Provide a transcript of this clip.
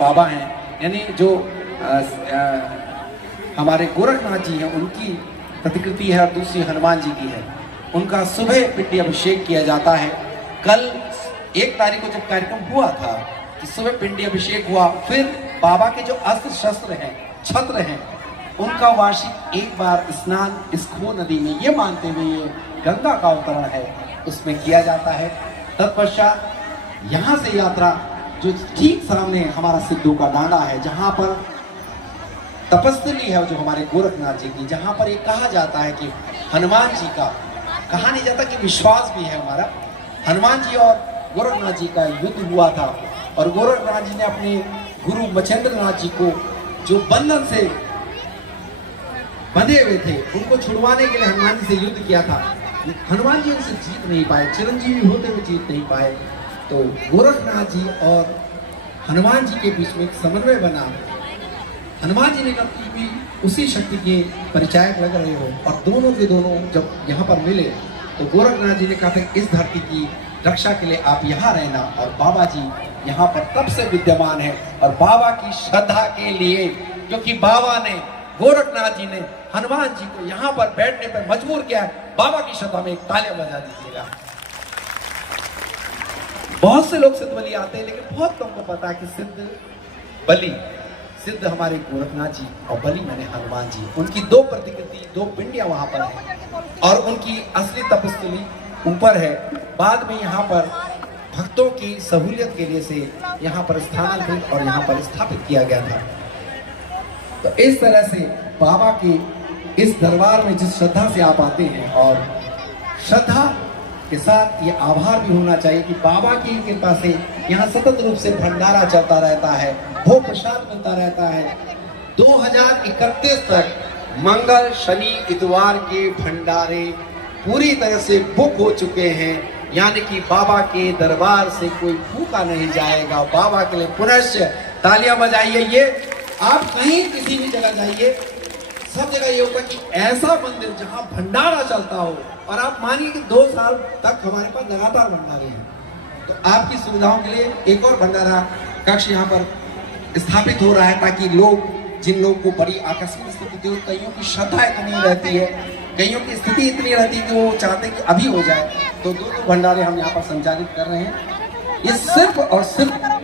बाबा हैं, यानी जो हमारे गोरखनाथ जी हैं उनकी प्रतिकृति है और दूसरी हनुमान जी की है। उनका सुबह पिंडी अभिषेक किया जाता है। कल 1 तारीख को जब कार्यक्रम हुआ था कि सुबह पिंडी अभिषेक हुआ, फिर बाबा के जो अस्त्र शस्त्र हैं, छत्र हैं, उनका वार्षिक एक बार स्नान इस खो नदी में ये मानते हुए ये गंगा का अवतरण है उसमें किया जाता है। तत्पश्चात यहाँ से यात्रा जो ठीक सामने हमारा सिद्धू का डांडा है, जहाँ पर तपस्थली है जो हमारे गोरखनाथ जी की, जहाँ पर ये कहा जाता है कि हनुमान जी का, कहा नहीं जाता कि विश्वास भी है हमारा, हनुमान जी और गोरखनाथ जी का युद्ध हुआ था और गोरखनाथ जी ने अपने गुरु मच्छेंद्र नाथ जी को जो बंधन से बंधे हुए थे उनको छुड़वाने के लिए हनुमान जी से युद्ध किया था। हनुमान जी उनसे जीत नहीं पाए, चिरंजीवी होते हुए जीत नहीं पाए। तो गोरखनाथ जी और हनुमान जी के बीच में एक समन्वय बना। हनुमान जी ने कहा कि भी उसी शक्ति के परिचायक लग रहे हो, और दोनों के दोनों जब यहाँ पर मिले तो गोरखनाथ जी ने कहा था इस धरती की रक्षा के लिए आप यहाँ रहना, और बाबा जी यहाँ पर तब से विद्यमान है। और बाबा की श्रद्धा के लिए, क्योंकि बाबा ने, गोरखनाथ जी ने हनुमान जी को यहाँ पर बैठने पर मजबूर किया है, बाबा की श्रद्धा में एक तालियां बजा दीजिएगा। बहुत से लोग सिद्ध बलि आते हैं, लेकिन बहुत कम को पता है कि सिद्ध बलि, सिद्ध हमारे गोरखनाथ जी और बलि मैंने हनुमान जी, उनकी 2 प्रतिकृति, 2 पिंडियां वहां पर हैं और उनकी असली तपस्थली ऊपर है। बाद में यहाँ पर भक्तों की सहूलियत के लिए से यहाँ पर स्थानांतरित और यहाँ पर स्थापित किया गया था। तो इस तरह से बाबा के इस दरबार में जिस श्रद्धा से आप आते हैं, और श्रद्धा के साथ ये आभार भी होना चाहिए कि बाबा की कृपा से यहाँ सतत रूप से भंडारा चलता रहता है, भोग प्रसाद मिलता रहता है। 2031 तक मंगल, शनि, इतवार के भंडारे पूरी तरह से बुक हो चुके हैं, यानी कि बाबा के दरबार से कोई भूखा नहीं जाएगा। बाबा के लिए पुनश्च तालियां बजाइए। ये आप कहीं किसी भी जगह जाइए, सब जगह ये होगा कि ऐसा मंदिर जहां भंडारा चलता हो, और आप मानिए कि 2 साल तक हमारे पास लगातार भंडारे हैं। तो आपकी सुविधाओं के लिए एक और भंडारा कक्ष यहाँ पर स्थापित हो रहा है, ताकि लोग, जिन लोगों को बड़ी आकस्मिक स्थिति हो, कईयों की श्रद्धा इतनी रहती है, कईयों की स्थिति इतनी रहती है कि वो चाहते हैं कि अभी हो जाए, तो 2 भंडारे हम यहाँ पर संचालित कर रहे हैं। ये सिर्फ और सिर्फ